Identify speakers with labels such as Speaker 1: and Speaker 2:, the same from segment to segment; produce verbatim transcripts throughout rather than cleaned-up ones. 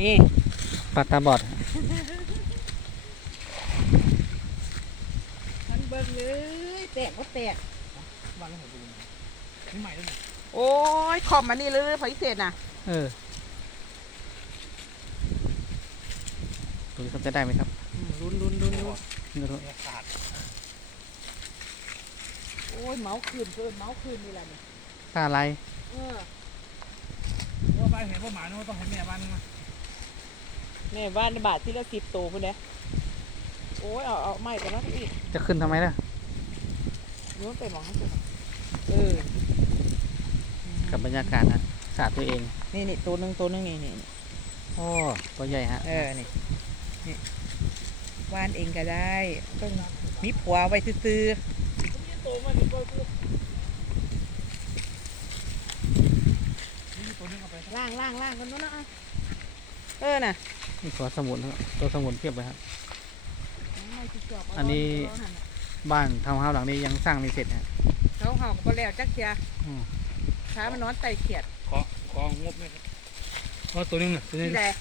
Speaker 1: นี่
Speaker 2: ปลาตาบอด
Speaker 1: มันเบิ่งเลยแตกก็แตก
Speaker 3: บ้านแล้วผมดูนี่ใหม่ด้วยนะ
Speaker 1: โอ้ยขอบมันนี่เลยพอพิเศษน่ะ
Speaker 2: เออดูเขาจะได้ไหมครับ
Speaker 1: รุนรุนรุนรุน
Speaker 2: นี่ก็
Speaker 3: ขาด
Speaker 1: โอ้ยเมาส์คืนเพิ่นเมาส์คืนนี่แหละนี่
Speaker 2: ปลาอะไร
Speaker 1: เออ
Speaker 3: ว่าบ้านเห็นว่าหมาเนี่ยต้องเห็นแม่บ้านมา
Speaker 1: แม่บ้านบาทที่ละสิบโตพุ่นเด้โอ้ยเอาเอาไม่กันนะพี่
Speaker 2: จะขึ้นทำไมล่ะ
Speaker 1: นู้นไปมองให้ดูเออ
Speaker 2: กับบรรยากาศนะสาดตัวเอง
Speaker 1: นี่นี่ตัวนึงตัวนึงนี่นี่
Speaker 2: โอ้ตัวใหญ่ฮะ
Speaker 1: เออนี่นี่วานเองก็ได้ต้องมีผัวไว้ซื้อล่างล่างล่างกันนู้นนะเออน่ะ
Speaker 2: นี่ตัวสมุนตัวสมุนเพียบเลยครับอันนี้บ้านทาวน์เฮาส์หลังนี้ยังสร้างไม่เสร็จนะ
Speaker 1: เขาเห่าก็แล้วจักเทียช้ามันนอนไต่เขียด
Speaker 3: ขอของบไหมครับอ๋อตัวนึงน่ะตัวนี้แหละ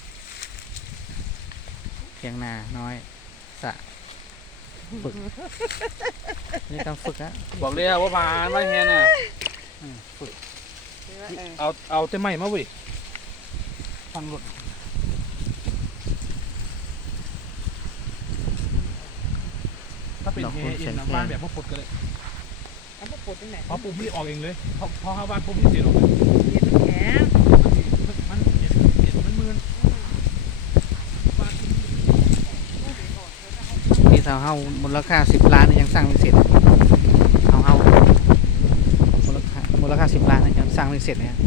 Speaker 2: เพียงนาน้อยสะฝึกนี่ต้องฝึกนะ
Speaker 3: บอกเลยว่าผ่านมาเฮียน่ะฝึกเอาเอาเต้นไม้มาเว้ยฟังรถถ้าเป็นเฮอินบ้านแบบพวกปดกันเลย
Speaker 1: เอาพวกปดตรงไหน
Speaker 3: เพราะปุ๊บพี่ออกเองเลยเพราะเพราะข้าบ้านปุ๊บพี่เสียหรอก
Speaker 1: เย็นแข็ง
Speaker 3: มันเย็นเย็นมันมืน
Speaker 2: ที่ทาวน์เฮาส์มูลค่าสิบล้านยังสร้างไม่เสร็จทาวน์เฮาส์มูลค่ามูลค่าสิบล้านยังสร้างไม่เสร็จเนี่ย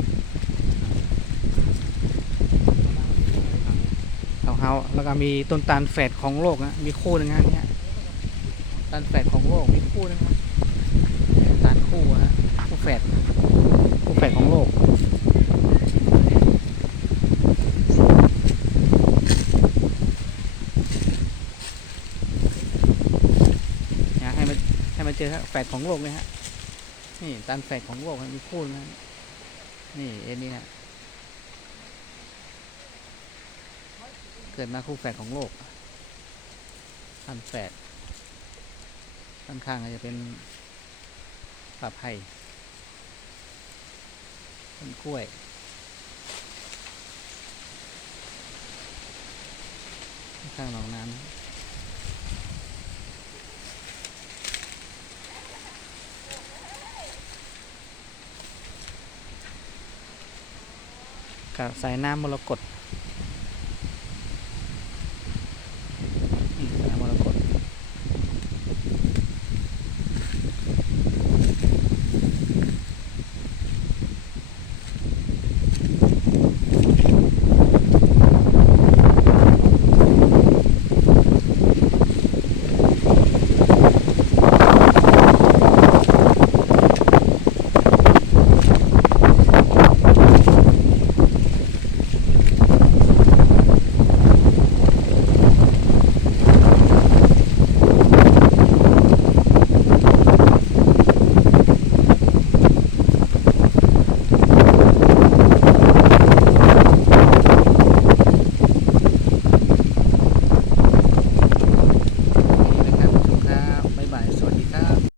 Speaker 2: ทาวน์เฮาส์แล้วก็มีต้นตาลแฝดของโลกนะมีคู่หนึ่งฮะเนี่ยตาลแฝดของโลกมีคู่นึงตาลคู่ฮะคู่แฝดคู่แฝดของโลกอยากให้มันให้มันเจอแฝดของโลกเลยฮะนี่ตาลแฝดของโลกมีคู่นะนี่เอ็นนี่ฮะเกิดมาคู่แฝดของโลกตาลแฝดด้านข้างจะเป็นปลาไผ่ต้นกล้วยข้างหนองน้ำกับสายน้ำมรกต